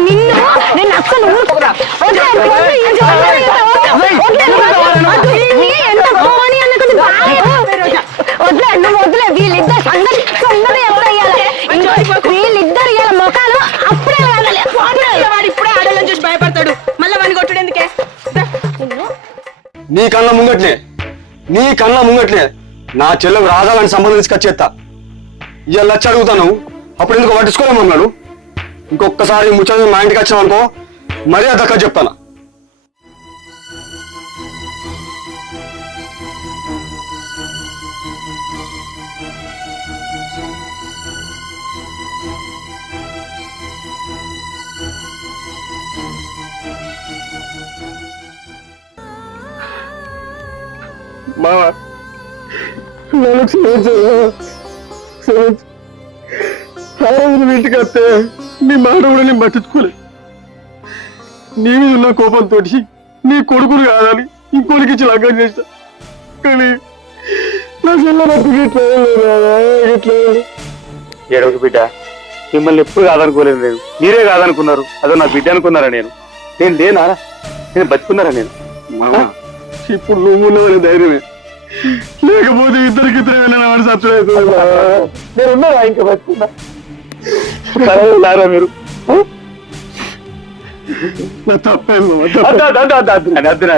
నిన్ను నేను అసలు వద్లే నువ్వు వద్దులే వీళ్ళిద్దరు సంగతి సంగతి వీళ్ళిద్దరు ఇలా మొఖాలు అప్పుడే వాడు ఇప్పుడే ఆడలను చూసి భయపడతాడు మళ్ళీ వాడిని కొట్టుడు ఎందుకే నీ కళ్ళ ముంగట్లే నా చెల్లెకు రాగాలని సంబంధం తీసుకొచ్చేస్తా ఇవాళ వచ్చి అడుగుతాను అప్పుడు ఎందుకు పట్టించుకోలేమన్నాడు ఇంకొకసారి ముచ్చట మా ఇంటికి వచ్చావు అనుకో మరీ దక్క చెప్తాను మావా ఇంటికి వస్తే నీ మాట కూడా నేను పట్టించుకోలేదు నీ మీద ఉన్న కోపంతో నీ కొడుకులు కాదని ఇంకోటికి ఇచ్చి లగ్గం చేస్తా కానీ నా ఏడవకు బిడ్డ మిమ్మల్ని ఎప్పుడు కాదనుకోలేదు నేను మీరే కాదనుకున్నారు అదో నా బిడ్డ అనుకున్నారా నేను లేనా నేను బతుకున్నారా నేను ఇప్పుడు నువ్వు ఉన్నదని ధైర్యమే లేకపోతే ఇద్దరికిద్దరు వెళ్ళిన వాడు సత్యమైతే నేనున్నారా ఇంకా బతుకున్నా మీరు తప్పేమో అద్దునా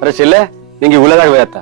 అరే చెల్లె నీకు ఊళ్ళదాకా పోయేస్తా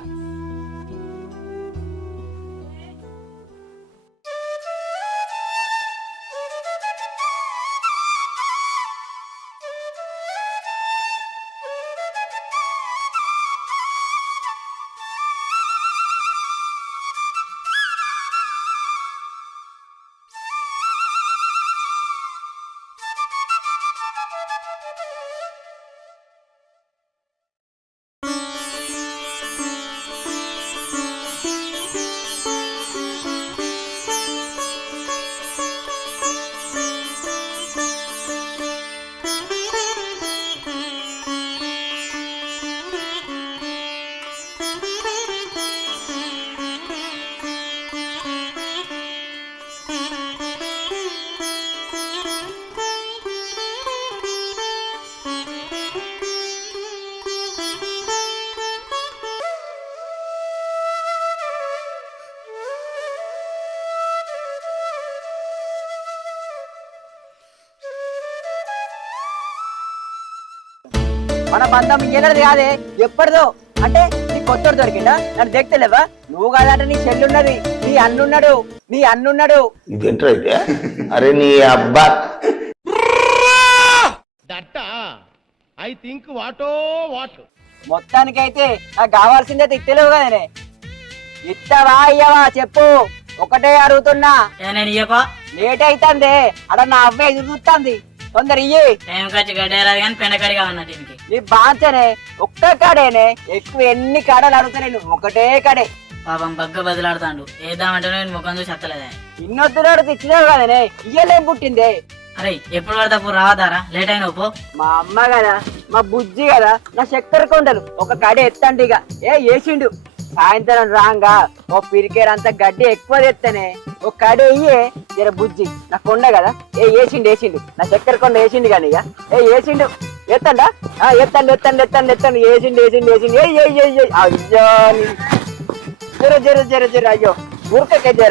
మన బంధం ఇంకెక్కడిది కాదే ఎప్పటిదో అంటే నీ కొత్తడు దొరికిందా నన్ను দেখతలేవా నువ్వు కాదంటే నీ చెల్లున్నది నీ అన్నున్నాడు ఇదేంటో అయితే అరే నీ అబ్బా ఐ థింక్ వాటో వాట్. మొత్తానికైతే నాకు కావాల్సిందే ఇత్తలేవు కదనే. ఇత్తవా అయ్యవా చెప్పు, ఒకటే అడుగుతున్నా. నేను ఇయ్యకో. లేట్ అవుతుంది అడ నా అవ్వ ఎదురు చూస్తుంది, తొందర ఇయ్యి. టైం ఖర్చు గడ్డేరాదు కానీ పెండకడిగా ఉన్నా దీనికి. నీ బాంచనే ఒక్క కడేనే, ఎక్కువ ఎన్ని కడలు అడుగుతా నేను, ఒకటే కడే. పాపం బగ్గ బదులాడుతాండు, వేద్దామంటే నేను ముఖం చూసి ఎత్తలేదా. ఇన్నొద్దునాడు తెచ్చినావు కదనే, ఇయ్యలేం పుట్టిందే. అరే ఎప్పుడు పడతాపు రావదారా, లేట్ అయిన పో. మా అమ్మ కదా, మా బుజ్జి కదా, నా చక్కెర కొండలు ఒక కడ ఎత్తండి ఇక. వేసిండు సాయంత్రం రాంగా ఓ పిరికేరంతా గడ్డి ఎక్కువ తెత్తనే, ఒక కడ ఇయ్యే జర బుజ్జి, నా కొండ కదా. వేసిండు నా చక్కెర కొండ వేసిండు కానీ ఇక వేసిండు. ఎత్తండా ఎత్తండి ఎత్తండి ఎత్తండి ఎత్తండి వేసిండు. అయ్యో జర జర జర జర అయ్యో ఊరికే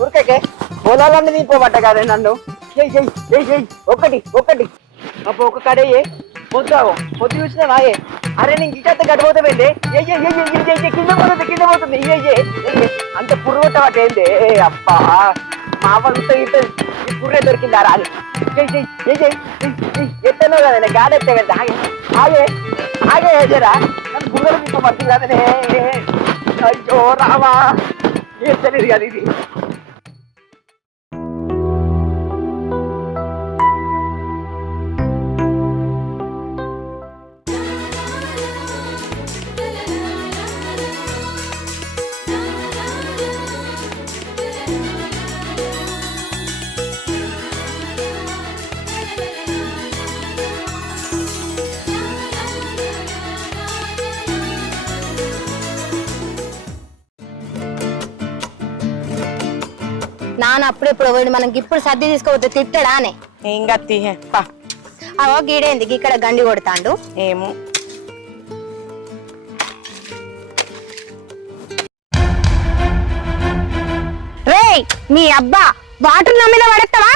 ఊరికే పొలాలన్నీ తీసుకోబట్ట కదా నన్ను. ఒకటి అప్పుడు ఒక కడే పొద్దు చూసినా అరే నేను ఇంకంత గడిపోతామండి. కింద పోతుంది అంత పుర్రగొట్టబట్ట ఏంది అబ్బా. మా వాళ్ళు ఈ పుర్రే దొరికిందా రాని ఎత్తనో కదనే, గాలి ఎత్తే కదా. ఆగే జరా నన్ను పుర్రలు తీసుకోబడుతుంది కదనే. అయ్యో రావా, ఎత్తలేదు కదా ఇది. నాన్న అప్పుడెప్పుడు పోయి మనకి ఇప్పుడు సర్ది తీసుకోవద్దు తిట్టడా అని. ఇంకా అవో గీడేంది ఇక్కడ గండి కొడతాండు. ఏమో రే మీ అబ్బా వాటర్ నమ్మిన పడతావా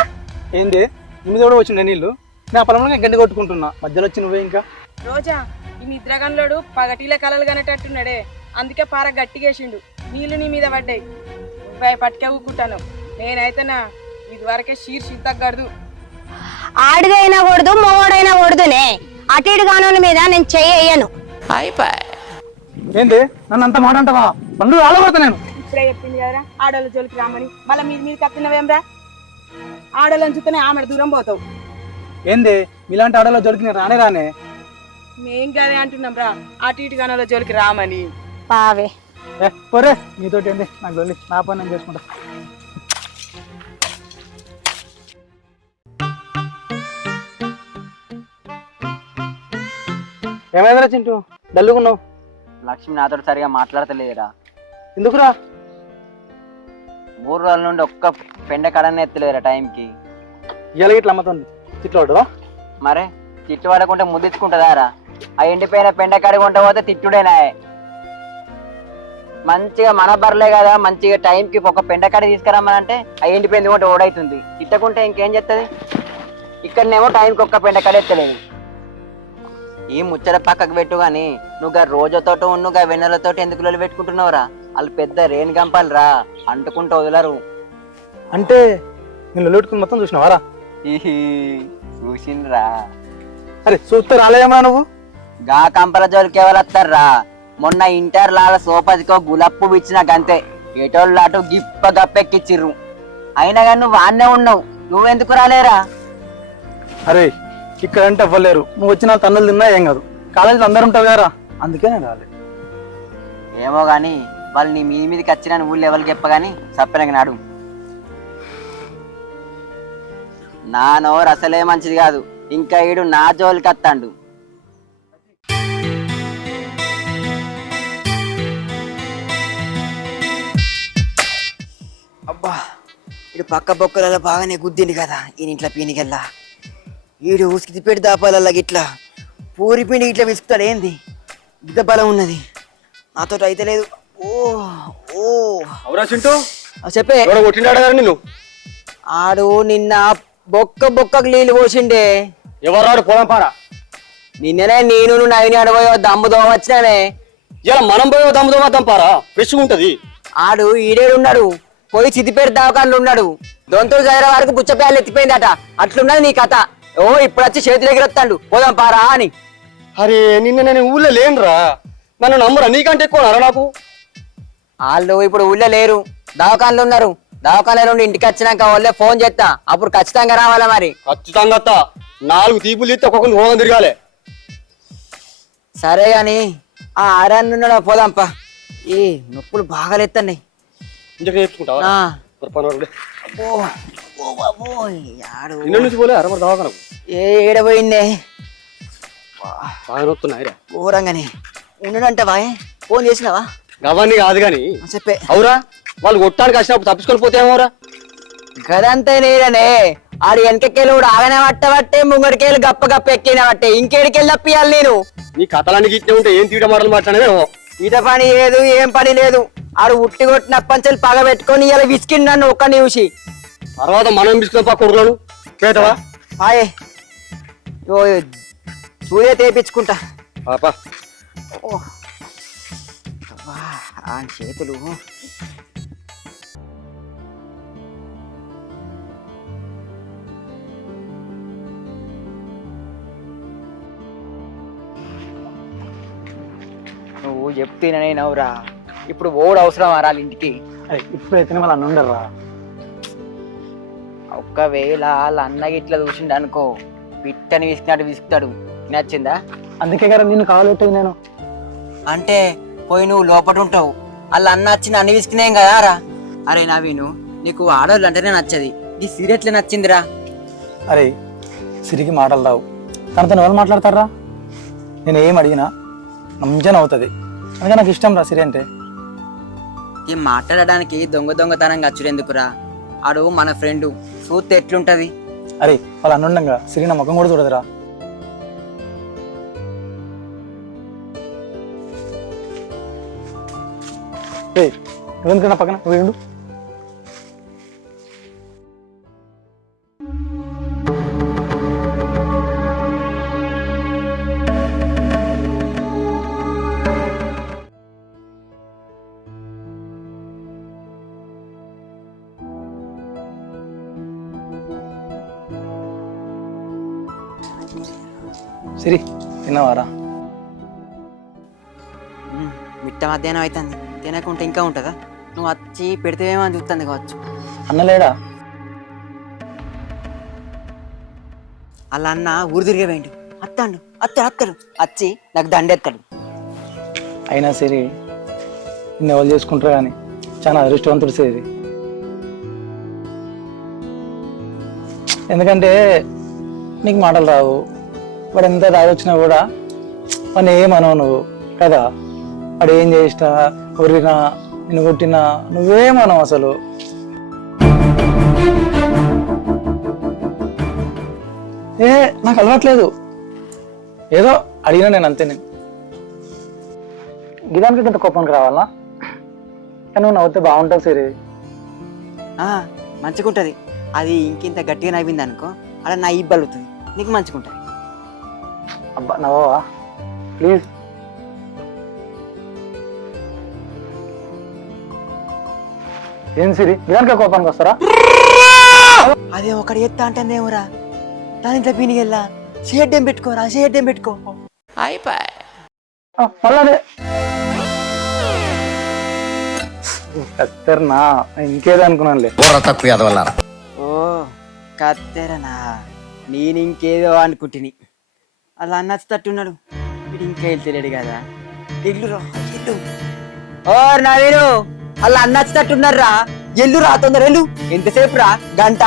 ఏంది నిమిది కూడా వచ్చిండే నీళ్ళు, నా పొలంలో గడ్డి కొట్టుకుంటున్నా, మధ్యలో వచ్చి నువ్వే ఇంకా. రోజా ఈ నిద్రగన్లోడు పగటిల కలలు కనటట్టున్నాడే, అందుకే పార గట్టిగేసిండు, నీళ్లు నీ మీద పడ్డాయి. నువ్వు పట్టుకే ఊకుంటాను. నేనైతేనా ఇదివరకే తగ్గదు. ఆడిదైనా కొడదు మొగోడైనా కొడుదునే, అటు ఇటు కానోని మీద నేను చెయ్యను. ఏంది నన్ను అంత మాట అంటావా? బంధువు ఆడబడతా నేను. ఇప్పుడే చెప్పింది కదరా ఆడోళ్ళ జోలికి రామని, మళ్ళీ మీరు కత్తినవేమ్రా? ఆడోళ్ళని చూస్తేనే ఆమె దూరం పోతావు. ఏంది మీలాంటి ఆడలో జోలికి నేను రానే. మేం కదే అంటున్నాం రా, అటు ఇటు కానోళ్ళ జోలికి రామని. పావే పోరే నీతోటి ఏంది నాకు వెళ్ళి, నా పని నేను చేసుకుంటా. ఏమైందిరా చింటూ, డల్లుకున్నావు? లక్ష్మి నాతో సరిగా మాట్లాడతలేదురా. ఎందుకురా? 3 రోజుల నుండి ఒక్క పెండ కడనే ఎత్తలేదురా టైంకి. ఇవాళ ఇట్లా అమ్మతుంది తిట్లు. మరే తిట్టు పడకుంటే ముద్దించుకుంటుందా రా? ఆ ఎండిపోయిన పెండ కడి కొంట పోతే తిట్టుడేనా? మంచిగా మన బర్లే కదా, మంచిగా టైంకి ఒక పెండ కడి తీసుకురమ్మనంటే ఆ ఎండిపోయింది కొంటే ఓడైతుంది. తిట్టకుంటే ఇంకేం చేస్తుంది? ఇక్కడనేమో టైంకి ఒక్క పెండ కడి ఎత్తలేదు. ఈ ముచ్చట పక్కకు పెట్టు గాని నువ్వు రోజుతోటి ఉన్నుగా వెన్నెలతోటి ఎందుకు లొల్లి పెట్టుకుంటున్నావురా? వాళ్ళు పెద్ద రేణి గంపాలు రా, అంటుకుంటూ వదలరు. అంటే నేను లొల్లుట్టుకుని మొత్తం చూసినావారా? చూసిండ్రా. అరే చూస్తే రాలేమా నువ్వు? గా కంపల జోలికి ఎవరు వస్తారా? మొన్న ఇంటర్ లాల సోపతికో గులప్పు ఇచ్చిన గంతే, ఎటోళ్ళు అటు గిప్ప గప్పెక్కిచ్చిర్రు. అయినా కానీ నువ్వు వాన్నే ఉన్నావు, నువ్వెందుకు రాలేరా? అరే ఇక్కడ అంటే అవ్వలేరు, నువ్వు వచ్చిన తన్నులు తిన్నా ఏం కాదు, కాలేజీలో అందరు ఉంటావు కదా, అందుకే నేను రాలేదు. ఏమో గాని వాళ్ళు నీ మీదికి వచ్చిన ఊళ్ళో ఎవరికి చెప్పగాని సప్పనగా నాడు. నా నోరు అసలే మంచిది కాదు, ఇంకా ఈడు నా జోలికి వస్తాడు. అబ్బా ఇడు పక్క బొక్కలలో బాగానే గుద్దింది కదా ఈయన ఇంట్లో పీనికెళ్ళా. ఈడు ఉసికి తిప్పేటి దాపాలల్లా గిట్లా పూరి పిండి ఇట్లా విసుకుతాడు. ఏంది గిద్ద బలం ఉన్నది, నాతో అయితే లేదు. ఓ ఓ అవురా చింటూ, చెప్పే. కొట్టినాడు కదా నిన్ను? ఆడు నిన్న బొక్కకు నీళ్ళు పోసిండే. ఎవరాడు పోదాం పారా? నిన్ననే నేను నైని అడగయో దమ్ము దోమ వచ్చినానే. ఇలా మనం పోయో దమ్ముదో మాత్రం పారా, ఫ్రెష్గా ఉంటది. ఆడు ఈడేడున్నాడు, పోయి సిద్దిపేట దవాఖానలో ఉన్నాడు. దొంతులు చదివే వరకు బుచ్చపేయాలు ఎత్తిపోయిందట. అట్లున్నది నీ కథ. ఓ ఇప్పుడు వచ్చి చేతులు ఎగిరొత్తాడు పోదాం పారా అని. అరే నిన్న నేను ఊళ్ళో లేనురా, నన్ను నమ్మరా? నీకంటే ఎక్కువ నాకు. వాళ్ళు ఇప్పుడు ఊళ్ళో లేరు, దవాఖానలో ఉన్నారు. దవాఖాన నుండి ఇంటికి వచ్చినాక వాళ్ళే ఫోన్ చేస్తా, అప్పుడు ఖచ్చితంగా రావాలా మరి. ఖచ్చితంగా అత్త. 4 తీపులు తీస్తే ఒక్కొక్కరిని హోగం తిరగాలి. సరే గాని ఆ ఆరాన్నున్నాడు పోదాంపా, ఈ నొప్పులు బాగా లేస్తున్నాయి. ఇంజక్షన్ చేయించుకుంటావా? ఆ. అబ్బో, ఓ బాబోయ్, ఆడు నిన్న నుంచి పోలే అరవై దవాఖానకు. ఏడపోయిందే బాగా నొస్తున్నాయిరా. ఘోరంగానే ఉండడంట బాయ్. ఫోన్ చేసినావా? గవాన్ని కాదు కానీ చెప్పే. అవురా, వాళ్ళు కొట్టానికి వచ్చినప్పుడు తప్పించుకొని పోతే ఏమోరా? గదంతా నేరనే, ఆడు వెనకకెళ్ళి కూడా ఆగనే పట్టబట్టే, ముంగడికెళ్ళి గప్ప గప్ప ఎక్కిన బట్టే, ఇంకేడికెళ్ళి తప్పియాలి నేను. నీ కథలన్నీ గిట్టే ఉంటే ఏం తీయడం మాటలు మాట్లాడేవో. ఈత పని లేదు, ఏం పని లేదు. ఆడు ఉట్టి కొట్టిన పంచలు పగ పెట్టుకొని ఇలా విసికిండి నన్ను ఒక్కని చూసి. తర్వాత మనం తీసుకుని పక్కడున్నాను పేదవా హాయ్ సూర్య తేపించుకుంటా. పాపా ఓ అబ్బా, ఆ చేతులు నువ్వు చెప్తేనే నవ్వురా. ఇప్పుడు ఓడు అవసరం రాలి ఇంటికి. అరే ఇప్పుడైతేనే వాళ్ళు అన్న ఉండరా. ఒక్కవేళ వాళ్ళ అన్న ఇట్లా చూసిండు అనుకో, పిట్టని విసుకున్నాడు విసుకుతాడు. నచ్చిందా? అందుకే కదా నిన్ను కావాలెట్టేది నేను. అంటే పోయి నువ్వు లోపల ఉంటావు, వాళ్ళ అన్న వచ్చి నన్ను విసుకునేం కదా రా. అరే నవీను, నీకు ఆడవాళ్ళు అంటేనే నచ్చది, ఈ సీరియట్లే నచ్చిందిరా. అరే సిరికి మాటలు రావు, తనతో ఎవరు మాట్లాడతారా? నేను ఏం అడిగినా మంచిగా అవుతుంది, అందుకే నాకు ఇష్టం రా సిరి అంటే. ఈ మాట్లాడడానికి దొంగతనంగా వచ్చుడెందుకురా? ఆడు మన ఫ్రెండ్, చూస్తే ఎట్లుంటది? అరే వాళ్ళు అన్నుండగా సిరి నా ముఖం కూడా చూడదురా. నువ్వెందుకు నా పక్కన వీడు? సిరి తిన్నావారా? మిట్ట మధ్యాహ్నం అవుతుంది, తినకుంటే ఇంకా ఉంటుందా? నువ్వు వచ్చి పెడితేమో అని చూస్తుంది కావచ్చు. అన్నలేడా? అలా అన్న ఊరు తిరిగే వేయండి, అత్తడు వచ్చి నాకు దండెత్తాడు. అయినా సిరి నిన్ను ఎవరు చేసుకుంటారు కానీ చాలా అదృష్టవంతుడు సిరి. ఎందుకంటే నీకు మాటలు రావు, వాడు ఎంత తాగొచ్చినా కూడా వాడిని ఏమనవు నువ్వు కదా. వాడు ఏం చేసినా ఊరినా నిన్ను కొట్టినా నువ్వేమనవు అసలు. నాకు అలవాట్లేదు, ఏదో అడిగినా నేను అంతే. నేను గిదానికి ఇంత కోపానికి రావాలా? కానీ నువ్వు నవ్వుతే బాగుంటావు సిరి. మంచిగుంటది, అది ఇంకింత గట్టిగా నవ్వింది అనుకో, అలా నా ఇబ్బలుతుంది, నీకు మంచిగుంటది. అబ్బా నవ్వవా ప్లీజ్. ఏం సిరి గిదానికి కోపానికి వస్తారా? అదే ఒకటి ఎత్తా అంటేనేమోరా, దాని ఇంట్లో పీనికెళ్ళా షేడ్యం పెట్టుకోరా, షేడ్యం పెట్టుకో అయిపోయి. మళ్ళీ కత్తెరనా? ఇంకేదో అనుకున్నానులే. ఓ కత్తెరనా, నేను ఇంకేదో అనుకుంటుని. అలా నచ్చుతట్టున్నాడు వీడు, ఇంకా వెళ్తలేడు కదా. ఎల్లురా ఎల్లు. ఓ నవీను, అలా నచ్చుతట్టున్నారా, ఎల్లురా తొందర ఎల్లు. ఎంతసేపు రా? గంట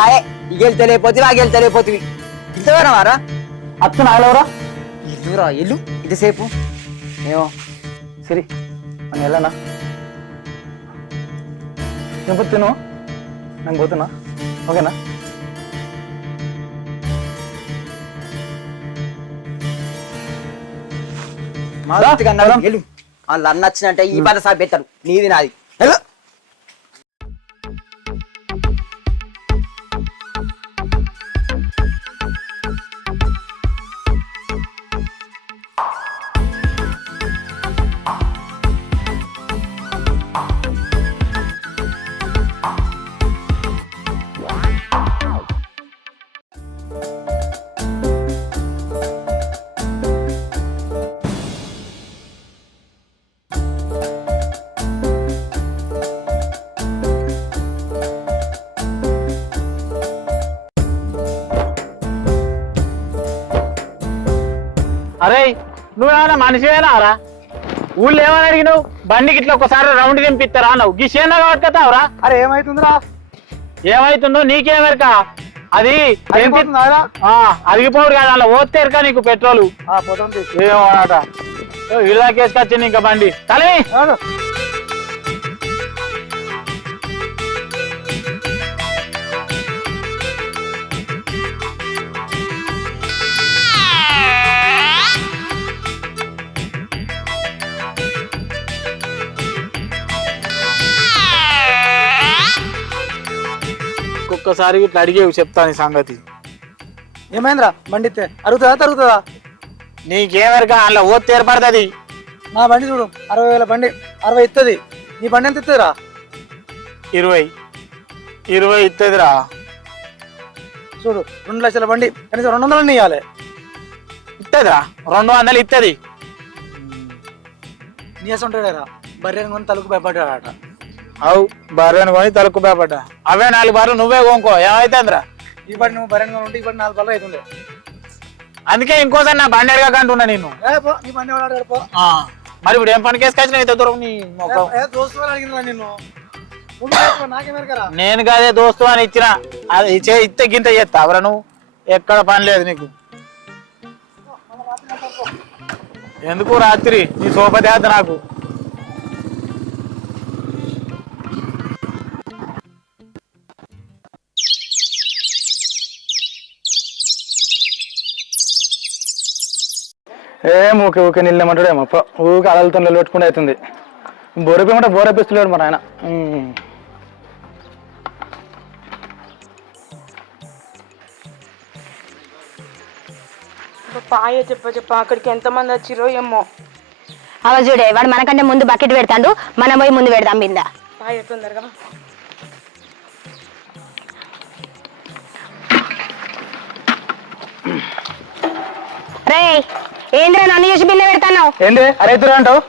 ఇక వెళ్తలేపోతుంది, నాకు వెళ్తలేపోతుంది. ఇంతవరమారా అత్త నాగలవరా? ఎల్లురా ఎల్లు, ఇంతసేపు ఏమో. సిరి అని వెళ్ళనా? నేను తిను, నేను పోతున్నా, ఓకేనా? వెళ్ళు, వాళ్ళు అన్న వచ్చినంటే ఈ పద సాబ్ పెట్టారు, నీది నాది. అరే నువ్వేమైనా మనిషివేనా రా? ఊళ్ళో ఏమని అడిగినావు? బండికి ఇట్లా ఒకసారి రౌండ్ దింపిస్తారా అన్నావు. గిషేనా పట్టుకొస్తావురా? అరే ఏమైతుందిరా? ఏమైతుందో నీకేమెరక? అది అరిగిపోడు కదా, అలా ఓతేరుక నీకు పెట్రోలు ఏమోట. ఇళ్ళ కేసుకొచ్చింది ఇంకా బండి తలే. ఒక్కొక్కసారి ఇట్లా అడిగేవి చెప్తాను ఈ సంగతి. ఏమైందిరా? బండి అరుగుతుందా తరుగుతుందా? నీకేమెరక? అలా ఓతే ఏర్పడుతుంది. నా బండి చూడు, 60,000 బండి 60 ఇస్తుంది. నీ బండి ఎంత ఇస్తుందిరా? 20 ఇస్తుందిరా. చూడు 2 లక్షల బండి కనీసం 200 ఇవ్వాలి. ఇస్తుందిరా, 200 ఇస్తుంది. నీసం ఉంటాడా? బర్రెని కొని తలుకు భయపడ్డాడట. అవు బర్రెను కొని తలుకు భయపడ్డా. అవే 4 బార్లు నువ్వే కొనుక్కో, ఏమైతుందిరా? ఈ బండి నువ్వు బర్రెని కొని ఉంటే ఈ బండి 4 బార్లు అవుతుంది. అందుకే ఇంకోసారి నా బండి అడగకంటున్నా నేను. నీ బండి అడగడు. మరి ఇప్పుడు ఏం పని కేసుకొచ్చిన అయితే దూరం నీ మొక్కం. దోస్తు అడిగిందా నిన్ను? నాకేమేరకరా? నేను కాదే దోస్తు అని ఇచ్చిన, అది ఇస్తే గింత చేస్తా అవరా. నువ్వు ఎక్కడ పని లేదు నీకు. ఎందుకు రాత్రి నీ సోపతి అద్ద నాకు. ఊకే ఊకే నిల్లమంటాడేమో. ఊకే అలలతో నిలబెట్టుకుంటే అవుతుంది. బోరేపేమంటే బోరేపిస్తున్నాడు మరి ఆయన. పాయ చెప్ప అక్కడికి ఎంతమంది వచ్చిరో ఏమో. అవ చూడే, వాడు మనకంటే ముందు బకెట్ పెడతాడు, మనం పోయి ముందు పెడతాం బిందా. పాయ తొందరగా. రే ఏంద్రా నన్ను చూసి బిందె పెడతాను? ఏంటి అరైతురా అంటావు?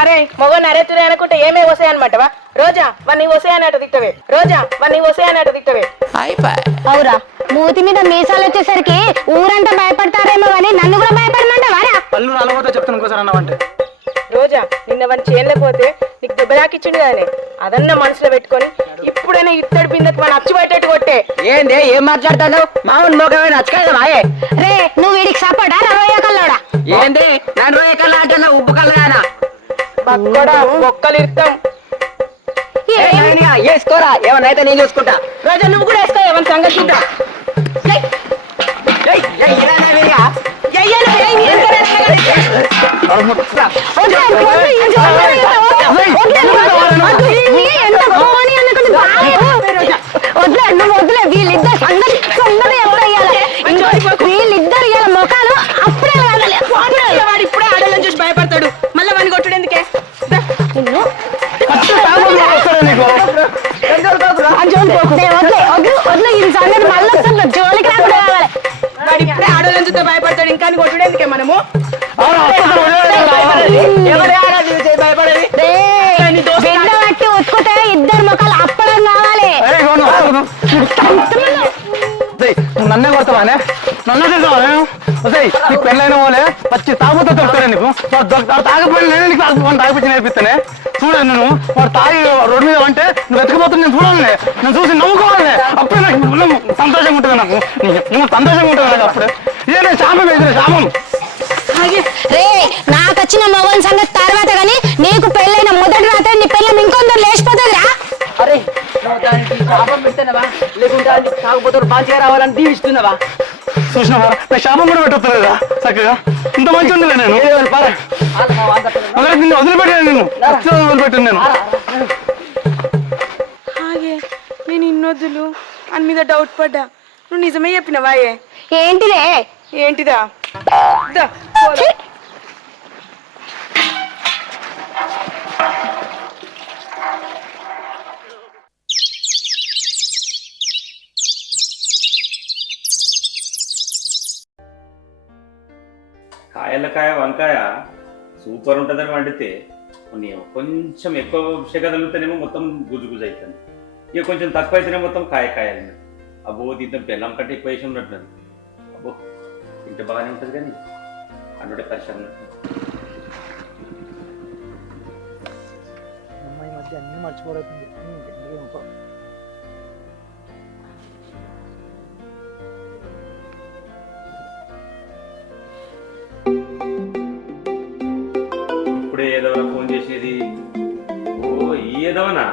అరే మొగన్ అరెత్తురే అనుకుంటే ఏమే వస్తాయి అనమాటవా? రోజా వన్నీ వస్తాయన్నట్టు తిట్టవే, రోజా వన్నీ వస్తాయన్నట్టు తిట్టవే. అవురా, మూతి మీద మీసాలు వచ్చేసరికి ఊరంతా భయపడతారేమో కానీ నన్ను కూడా భయపడమంటావారా? పళ్ళు అలవాటు చెప్తాను ఇంకోసారి అన్నావంటే. రోజా నిన్న వన్ చేయలేకపోతే నీకు దెబ్బలాకిచ్చిండు కదనే, అదన్న మనసులో పెట్టుకొని ఇప్పుడైనా ఇత్తడి బిందెకి మన అచ్చు పట్టేట్టు కొట్టే. ఏంది ఏం మాట్లాడతావు? మామూలు మోగమే నచ్చకాయ మాయే. రే నువ్వు వీడికి సపోర్టా రవయ్య కల్లోడా? ఏంది నేను రోజు కల్లా అంటున్నా, ఉప్పు కల్లా బక్కడా బొక్కలు ఇస్తాం. వేసుకోరా, ఏమన్నా అయితే నేను చూసుకుంటా. రోజా నువ్వు కూడా వేసుకో, ఏమన్నా సంగతి చూద్దా. వద్దులే, వీళ్ళిద్దరు సంగతి వీళ్ళిద్దరు ఇలా ముఖాలు అప్పుడే వాడు ఇప్పుడే ఆడలని చూసి భయపడతాడు, మళ్ళీ వాడిని కొట్టుడు ఎందుకే? జోలికి రాకుండా కావాలి. వాడు ఇప్పుడే ఆడలని చూస్తే భయపడతాడు, ఇంకా కొట్టుడు ఎందుకే మనము? బిడ్డ బట్టి ఉతుకుతే ఇద్దరు ముఖాలు అప్పడం కావాలి. నన్నే కొడతావానే? నన్ను తింటావా? నీకు పెళ్ళైన వాళ్ళే వచ్చి తాగుతా దొరుకుతానే నీకు. తాగపోయిన నేను నీకు తాగిపించి నేర్పిస్తానే. చూడండి నేను వాడు తాగి రోడ్డు మీద అంటే నువ్వు వెతకపోతుంది నేను చూడాలి, నేను చూసి నవ్వుకోవాలి. అప్పుడే నాకు సంతోషంగా ఉంటుంది. నాకు సంతోషంగా ఉంటుంది. నాకు అప్పుడే ఇదే నేను శాపం వేసిన శాపం. రే నాకు వచ్చిన మగన్ సంగతి తర్వాత గానీ నీకు పెళ్ళైన మొదటి రాత్రి నీ పెళ్ళం ఇంకొందరు లేచిపోతుందిరా. అరే నువ్వు దానికి శాపం పెడుతున్నావా, లేకుంటే దానికి తాగుపోతాడు మంచిగా రావాలని దీవిస్తున్నావా? చూసినావా, నేను శాపం కూడా పెట్టలేదా? చక్కగా ఇంత మంచి ఉండలే నేను. నిన్ను వదిలిపెట్టాను, నేను వదిలిపెట్టాను నేను. హాగే నేను ఇన్నొద్దులు అని మీద డౌట్ పడ్డా, నువ్వు నిజమే చెప్పినవాయే? ఏంటిదే? ఏంటిదా? కాయలకాయ వంకాయ సూపర్ ఉంటుందని వండితే కొంచెం ఎక్కువ విషయ కదులుతేనేమో మొత్తం గుజు గుజు అవుతుంది. ఇక కొంచెం తక్కువ అయితేనే మొత్తం కాయకాయలు. అబ్బో దీంతో బెల్లం కంటే ఎక్కువ వేసి ఉన్నట్టు. అబ్బో ఇంత బాగానే ఉంటుంది కానీ అనుడే పరిశ్రమ అమ్మాయి మధ్య అన్ని మర్చిపోతుంది. ఇప్పుడే ఏదో ఫోన్ చేసేది. ఓ ఈ ఏదోనా?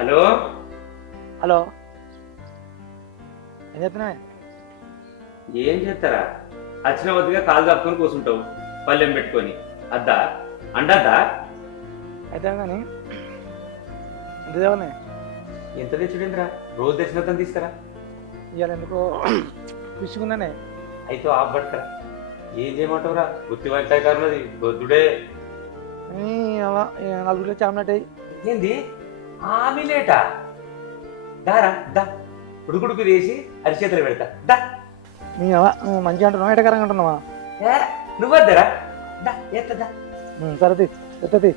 హలో హలో, ఏం చెప్తున్నావే? ఏం చేస్తారా? వచ్చిన వద్దుగా కాలు తప్పుకొని కూర్చుంటావు పల్లెం పెట్టుకొని. అద్దా అండద్దా? అయితే కానీ ఎంత తేవాలి? ఎంత తెచ్చుడేంద్రా? రోజు తెచ్చినంత తీసుకురా. ఇవాళ ఎందుకో పిచ్చుకున్నానే. అయితే ఆఫ్ పట్టుకరా. ఏం చేయమంటావురా? గుత్తి వంకాయ కారున్నది దొద్దుడే. నలుగురిలో చామనట్టు ఏంది ఆమిలేటా? దారా దా ఉడుకుడుకు వేసి అరిచేతులు పెడతా దా. మంచిగా అంటున్నావా, ఎటకరంగా అంటున్నావా? నువ్వద్దరా దా ఎత్తదా. సరే ఎత్తది.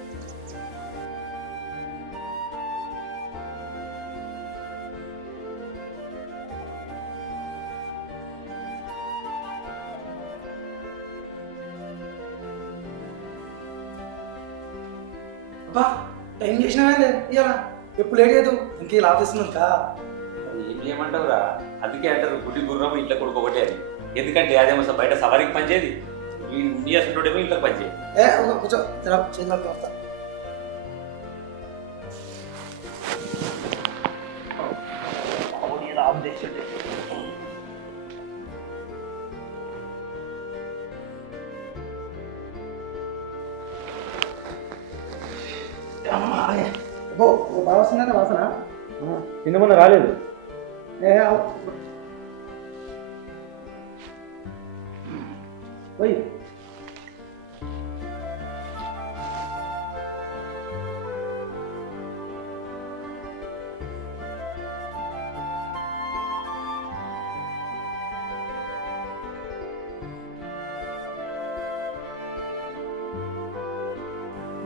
టైం చేసినావే ఇవాళ ఎప్పుడు లేట్ చేయదు ఇంక ఇలా ఆఫీస్తున్నాక ఏం చేయమంటావురా? అందుకే అంటారు గుడి గుర్రం ఇంట్లో కొడుకు ఒకటే అని. ఎందుకంటే అదేమో బయట సవారికి పనిచేది, ఈ నీడేమో ఇంట్లో పనిచేది. కూర్చో చేతులు వస్తా. బాగా వస్తుందా వాసన? నిన్న మొన్న రాలేదు. పోయి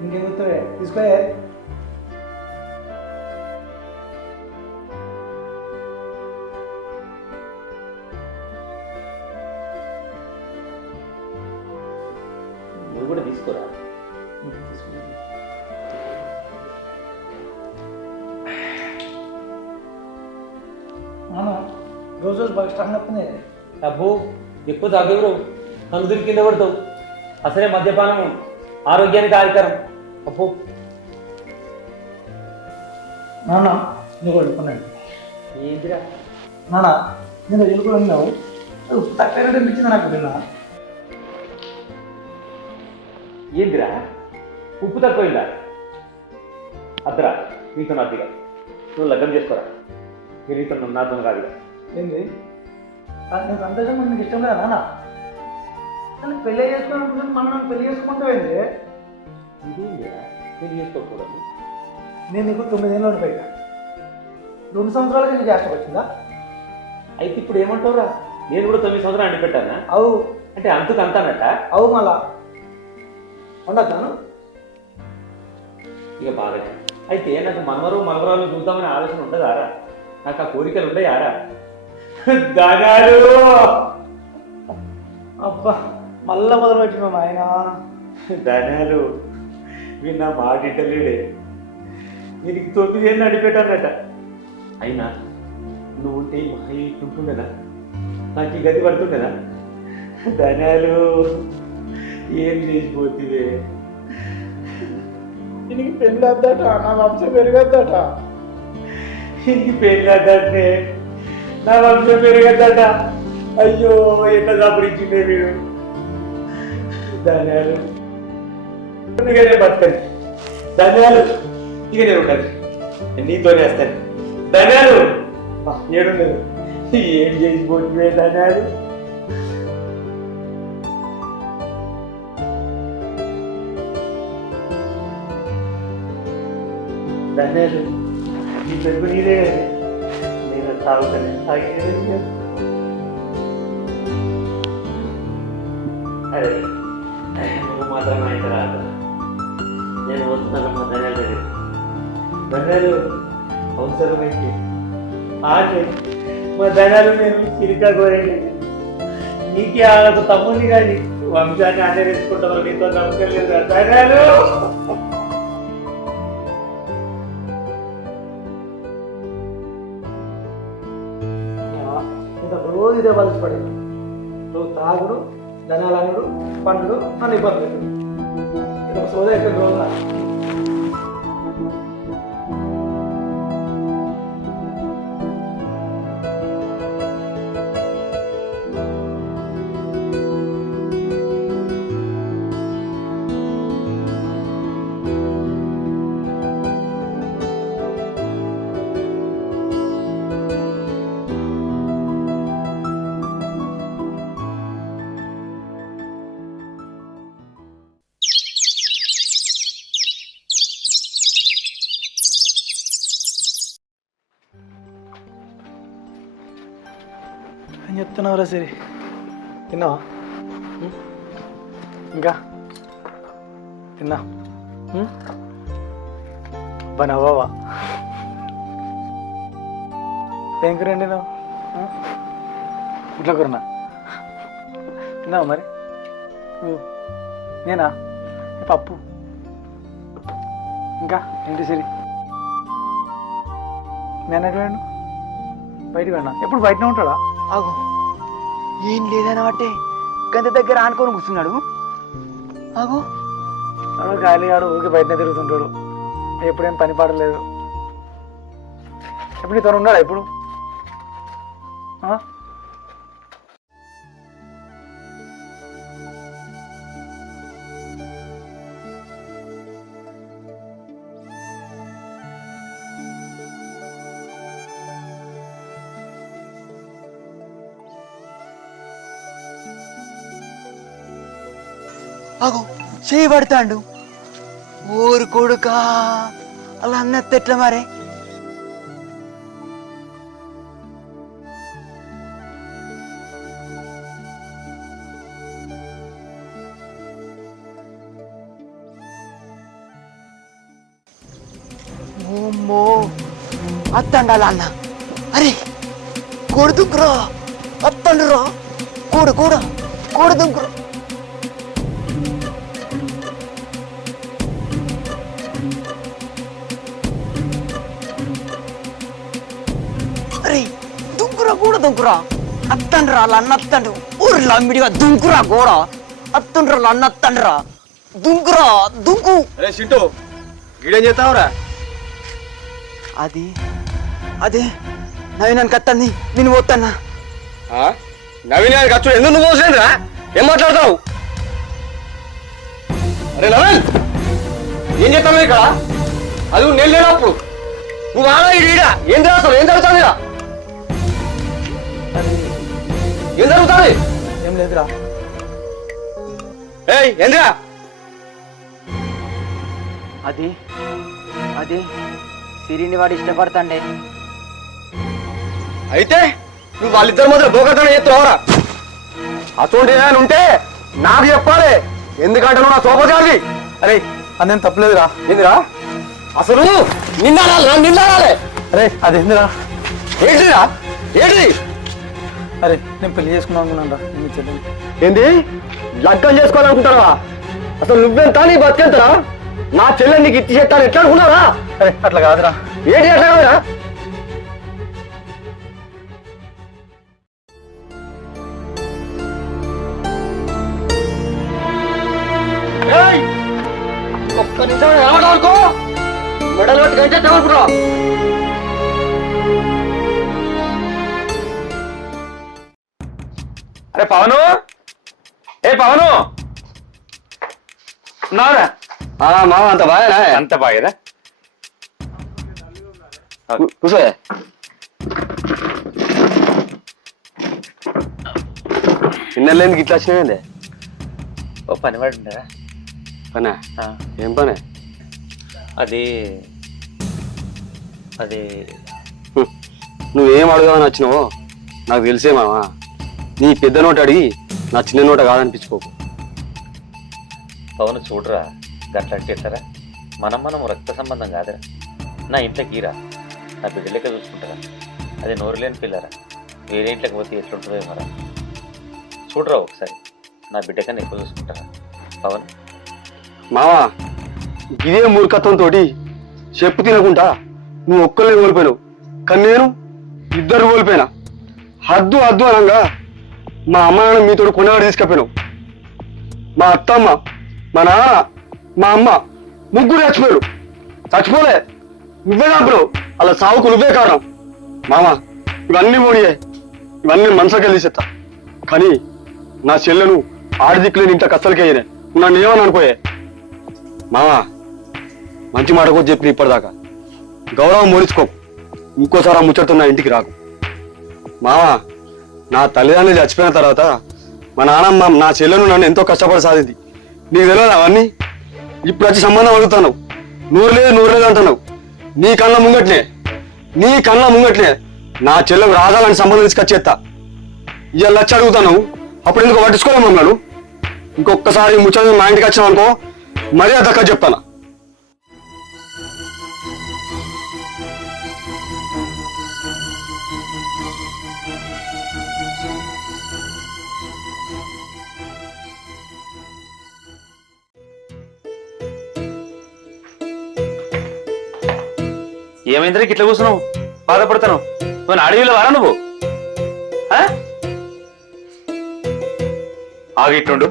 ఇంకేం గుర్తువే తీసుకోయే. నువ్వు కూడా తీసుకోరా. రోజు రోజు బాగా స్ట్రాంగ్ అవుతుంది. అబ్బో ఎక్కువ తాగేవరు కందులు కింద పడతావు. అసలే మద్యపానం ఆరోగ్యానికి హానికరం. అబ్బో నాన్న నువ్వు కూడా చెప్పండి. ఏంటిరా? నాన్న నేను ఎలుకలు ఉన్నావు తక్కువ అనిపించింది నాకు నిన్న. ఏందిరా ఉప్పు తక్కువైందా? అద్దరా నీతో నాదిగా నువ్వు లగ్గం చేసుకోరా. నీతో నాతో కాదు. ఏంది నేను సంతోషంగా నీకు ఇష్టం లేదా నాన్న? నన్ను పెళ్ళి చేసుకోవాలనుకుంటున్నాను, మనం నన్ను పెళ్లి చేసుకోమంటావు ఏంది? ఇదేంటిరా పెళ్లి చేసుకోకూడదు? నేను నీకు 9 ఏళ్ళు ఉండిపోయి 2 సంవత్సరాలకి నీకు చేష్టకు వచ్చిందా? అయితే ఇప్పుడు ఏమంటావురా? నేను కూడా 9 సంవత్సరాలు అండి పెట్టానా? అవు అంటే అంతకు అంతానట. అవు మళ్ళా ఉండద్దాను. ఇక బాగా అయితే నాకు మనవరాలు చూద్దామనే ఆలోచన ఉండదారా? నాకు ఆ కోరికలు ఉండయారా? ధనాలు అబ్బా మళ్ళా మొదలు పెట్టినావు ఆయన. ధనాలు వీడు నా మాట ఇంటలేడే. దీనికి 9 ఏళ్ళు నడిపెట్టానట. అయినా నువ్వు ఉంటే ఉంటుండదా? నాకు ఈ గది పడుతుండదా? ధనాలు ఏం చేసిపోతుంది? దీనికి పెళ్ళి వద్దట, నా వంశం పెరగద్దట. ఇంటికి పెళ్ళి అద్దటే నా వంశం పెరగద్దట. అయ్యో ఎట్లా దాపరించిందే వీడు. ధన్యాలు అందుకనే బతకండి. ధన్యాలు ఇక నేను ఉండదు, నీతోనే వస్తాను. ధన్యాలు ఏడుండదు. ఏం చేసిపోతుందే ధన్యాలు. ధన్యాలు నీ పెరుగు నీదే కదా, నేను తాగుతానే తాగి. అరే నువ్వు మాత్రం అయితే రాదు. నేను వస్తున్నానమ్మా ధన్యాలు దగ్గర. ధన్యాలు అవసరమైతే ఆటే మా ధనాలు నేను చిరికా కోరండి. నీకే వాళ్ళకు తమ్ముని కానీ వంశాన్ని ఆచరించుకుంటారు నీతో నమ్మకం లేదు ధైర్యాలు. ఇంత రోజు ఇదే బాధ పడేది. రోజు తాగుడు, ధనాలనుడు, పండుడు, నన్ను ఇబ్బంది లేదు. ఇది ఒక సోదా ఎక్కడ రోజున ఏం చెప్తున్నావురా సరే? తిన్నావా? ఇంకా తిన్నా బనవ్వవా? ఏం కూరండి నువ్వు? ఇట్లా కూరనా తిన్నావా మరి? నేనా? పప్పు. ఇంకా ఏంటి సరే? నేను ఎటు వేయండు? బయటికి వెళ్ళా. ఎప్పుడు బయటనే ఉంటాడా? ఆగు, ఏం లేదని బట్టే గంత దగ్గర ఆనుకొని కూర్చున్నాడు. ఆగు, గాలిగాడు ఊరికి బయటనే తిరుగుతుంటాడు. ఎప్పుడేం పని పాడలేదు. ఎప్పుడు నీతో ఉన్నాడా ఇప్పుడు? ఆగు, చేయబడతాడు. ఊరు కొడుకా అలా అన్నట్టు ఎట్లా మరి? ఓమ్మో, అత్తండాల అన్న. అరే కొడుదుకురా, అత్తండురా, కొడుదుకురా. దుంకురా అత్తండ్రా అన్న అత్తండు ఊర్లో అమ్మిడిగా దుంకురా గోడ అత్తుండ్రా అన్న అత్తండ్రా దుంకురా దుంకు. అరే చింటూ, గీడేం చేస్తావురా? అది అదే నవీనానికి అత్తంది, నేను పోతాన్నా. నవీనానికి అచ్చు ఎందుకు నువ్వు పోసలేదురా? ఏం మాట్లాడతావు? అరే నవీన్, ఏం చేస్తావు ఇక్కడ? అది నేను లేనప్పుడు నువ్వు ఆడా ఈడ ఏం చేస్తావు? ఏం జరుగుతుంది? ఏం జరుగుతుంది? ఏం లేదురా. ఏయ్ ఏంద్రా? అది అది సిరిని వాడు ఇష్టపడతాండే. అయితే నువ్వు వాళ్ళిద్దరి మధ్య బోకతనం చేస్తున్నావురా? అటువంటి ఏమైనా ఉంటే నాకు చెప్పాలి. ఎందుకంటే నువ్వు నా సోపచారి. అరే అదేం తప్పలేదురా. ఏందిరా అసలు? నిన్నాడాలి. అరే అదేందిరా? ఏంటిరా? ఏంటిది? అరే నేను పెళ్లి చేసుకున్నాను అనుకున్నాను రా. నేను ఇచ్చేద్దాం. ఏంది లగ్గం చేసుకోవాలనుకుంటావా? అసలు నువ్వెంత నీ బతికెంతరా? నా చెల్లెని నీకు ఇచ్చి చేస్తాను ఎట్లా అనుకున్నారా? అరే అట్లా కాదురా. ఏంటి ఎట్లా కాదురా? ఒక్క నిమిషం ఏమనుకో, మెడలు పట్టి గంటేస్తామనుకున్నా. అరే పవను, పవను ఉన్నావురా? మామ అంత బాగా అంత బాగా కూర్చో. ఇన్నెళ్ళేందుకు ఇట్లా వచ్చినాయండి? ఓ పని పడిందా? పనే? ఏం పనే? అది నువ్వేం అడుగుదామని వచ్చినావో నాకు తెలిసే మామా. నీ పెద్ద నోట అడిగి నా చిన్న నోట కాదనిపించుకోకు. పవన్ చూడరా, గట్లంటే ఎట్లరా? మనం రక్త సంబంధం కాదురా. నా ఇంట్లోకి గీరా, నా బిడ్డ లెక్క చూసుకుంటారా? అది నోరు లేని పిల్లరా. వేరే ఇంట్లోకి పోతే ఎట్లుంటుందో ఏమరా? చూడరా ఒకసారి నా బిడ్డ కన్నా ఎక్కువ చూసుకుంటారా పవన్? మావా ఇదే మూర్ఖత్వంతో చెప్పు తినకుండా నువ్వు ఒక్కళ్ళే కోల్పోయినావు, కానీ నేను ఇద్దరు కోల్పోయినా. హద్దు హద్దు అనగా మా అమ్మ నాన్న మీతో కొనవాడు తీసుకపోయినావు. మా అత్తమ్మ, మా నాన్న, మా అమ్మ ముగ్గురు చచ్చిపోయారు. చచ్చిపోలే, నువ్వే చంపరు. అలా సావుకు నువ్వే కారణం. మామా ఇవన్నీ పోనీయే, ఇవన్నీ మనసుకి వెళ్ళిసేస్తా. కానీ నా చెల్లెను ఆడదిక్కులేని ఇంత కష్టలకి అయ్యానే, నన్ను ఏమని అనుకోయే. మామా మంచి మాట కూడా చెప్పి ఇప్పటిదాకా గౌరవం మోడించుకో. ఇంకోసారి ఆ ముచ్చటతో నా ఇంటికి రాకు. మామా నా తల్లిదండ్రులు చచ్చిపోయిన తర్వాత మా నాన్నమ్మ నా చెల్లెను నన్ను ఎంతో కష్టపడి సాధింది. నీకు తెలియదు అవన్నీ? ఇప్పుడు వచ్చి సంబంధం అడుగుతాను, నూరు లేదు అంటున్నావు. నీ కళ్ళ ముంగట్నే నా చెల్లెకు రాజాలని సంబంధం తీసుకొచ్చేస్తా. ఇవాళ వచ్చి అడుగుతాను, అప్పుడు ఎందుకు పట్టించుకోలేము అన్నాడు. ఇంకొకసారి ముచ్చట మా ఇంటికి వచ్చావు అనుకో, మరీ అదక్క చెప్తాను. ఏమైందిరా ఇట్లా కూర్చున్నావు, బాధపడతాను? నువ్వు అడవిలో వారా నువ్వు? ఆగిట్టుండు.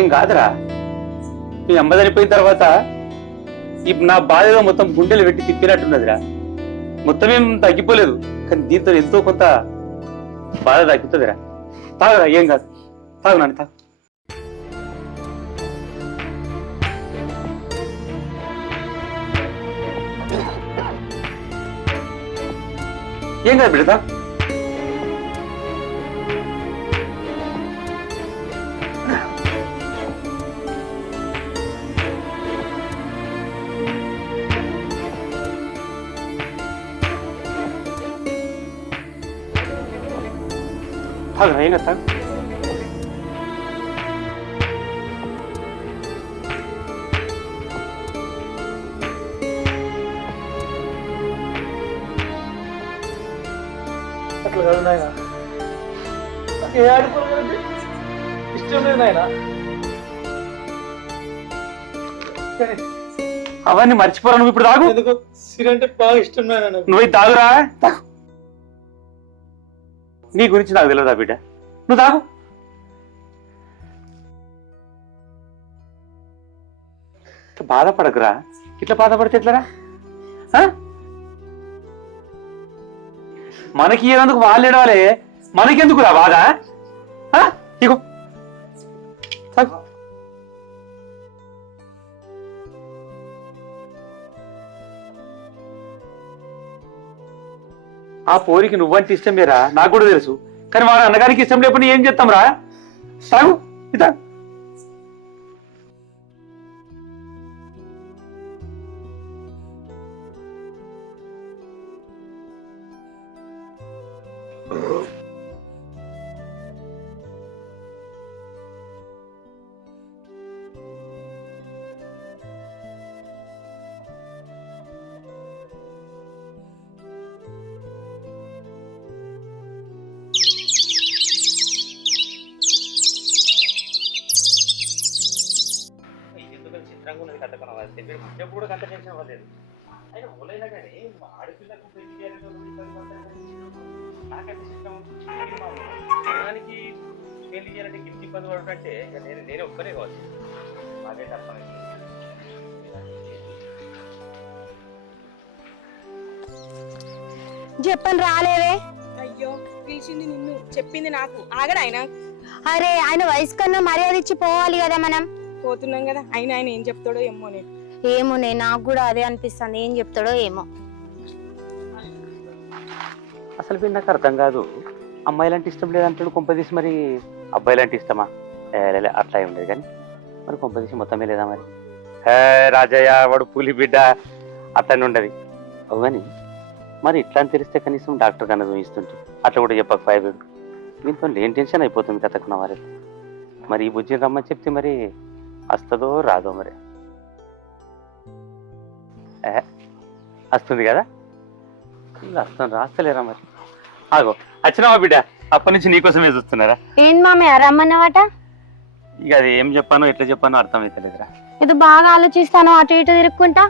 ఏం కాదురా, మీ అమ్మ చనిపోయిన తర్వాత ఇప్పుడు నా బాధలో మొత్తం గుండెలు పెట్టి తిప్పినట్టున్నదిరా. మొత్తం ఏం తగ్గిపోలేదు, కానీ దీంతో ఎంతో కొంత బాధ తగ్గుతుందిరా. తాగురా, ఏం కాదు, తాగు నాన్న, తాగు. ఏం కాదు బిడ్డ, తాగు. ఏం కదా అట్లా కాదు నాయన, నాకు ఏ ఆడుకోవాలంటే ఇష్టం లేదు నాయన. అవన్నీ మర్చిపోరా నువ్వు. ఇప్పుడు తాగు. ఎందుకో సిరంటే బాగా ఇష్టం నాయన. నువ్వు తాగురా, తాగు. నీ గురించి నాకు తెలియదా బిడ్డ? నువ్వు తాగు. బాధపడకురా, ఇట్లా బాధపడితే ఎట్లరా? మనకి ఏనందుకు వాళ్ళు ఏడవాలి, మనకెందుకురా బాధ? ఇగో తాగు. ఆ పోరికి నువ్వంటే ఇష్టమేరా, నాకు కూడా తెలుసు. కానీ వాడు అన్నగారికి ఇష్టం లేకపోతే ఏం చేస్తాం రా? తాగు, ఇదా. చిత్రంగా ఉన్నది కథ కొనవాలి. చెప్పు కూడా కథ చేసిన వాళ్ళేది. అయినా ఓలైనా కానీ ఆడపిల్లకు పెళ్లి చేయాలంటే నాకైతే ఇష్టం. దానికి పెళ్లి చేయాలంటే గిఫ్ట్ ఇబ్బంది పడుతుంటే నేనే ఒక్కనే కావచ్చు. అదే తప్ప చెప్పని రాలేవే? అయ్యో పిలిచింది నిన్ను, చెప్పింది నాకు. ఆగడు ఆయన. అరే ఆయన వయసు కన్నా మర్యాద ఇచ్చి పోవాలి కదా మనం. పోతున్నాం కదా, అయినా ఆయన ఏం చెప్తాడో ఏమో. నేను ఏమోనే, నాకు కూడా అదే అనిపిస్తుంది, ఏం చెప్తాడో ఏమో. అసలు వీడు నాకు అర్థం కాదు. అమ్మాయిలంటే ఇష్టం లేదంటాడు కొంపదీసి, మరి అబ్బాయిలంటే ఇష్టమా? అట్లా ఏం లేదు కానీ మరి కొంపదీసి మొత్తమే లేదా మరి? రాజయ్య వాడు పూలి బిడ్డ అట్లనే ఉండదు. అవు కానీ మరి ఇట్లా అని తెలిస్తే కనీసం డాక్టర్ కన్నా చూపిస్తుంటే అట్లా కూడా చెప్పకపోయా వీడు. దీంతో ఏం టెన్షన్ అయిపోతుంది కథకున్న వారి. మరి ఈ బుజ్జిని రమ్మని చెప్తే మరి వస్తుందో రాదో మరి. వస్తుంది కదా, వస్తాను రాస్తలేరా మరి. ఆగో వచ్చినావా బిడ్డ? అప్పటి నుంచి నీకోసమే చూస్తున్నారా? ఏం మామయ్య రమ్మన్నవాట? ఇక అది ఏం చెప్పానో ఎట్లా చెప్పానో అర్థం అవుతలేదురా. ఇది బాగా ఆలోచిస్తాను, అటు ఇటు తిరుక్కుంటా.